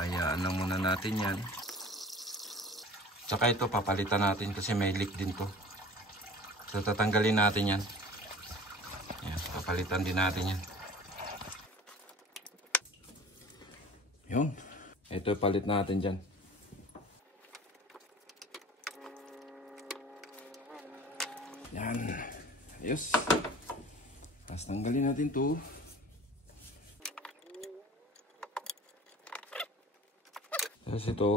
Hayaan lang muna natin yan. Tsaka ito papalitan natin kasi may leak din to. So tatanggalin natin yan. Yan, papalitan din natin yan. Yun. Ito palit natin dyan. Yan. Ayos. Tapos tanggalin natin to. Tapos ito,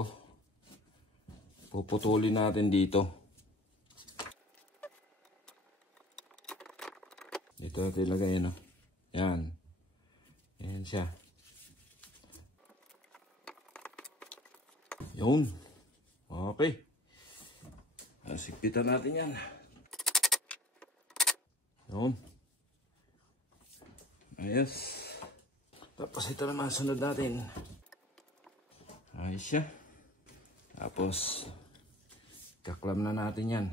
puputulin natin dito. Dito natin ilagay, no? Yan. Yan siya. Yun. Okay. Sikpitan natin yan. Yun. Ayos. Tapos ito naman sunod natin. Ayos siya. Tapos kaklam na natin yan.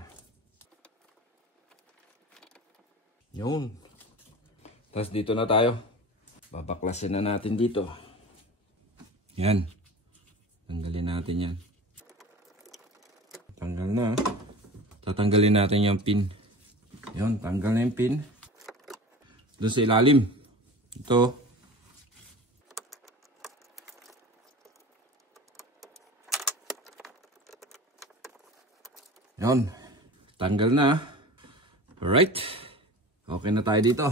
Yun. Tapos dito na tayo. Babaklasin na natin dito. Yan. Tanggalin natin yan. Tanggal na. Tatanggalin natin yung pin. Yun, tanggal na yung pin. Doon sa ilalim. Ito. Yun. Tanggal na. Alright. Okay na tayo dito.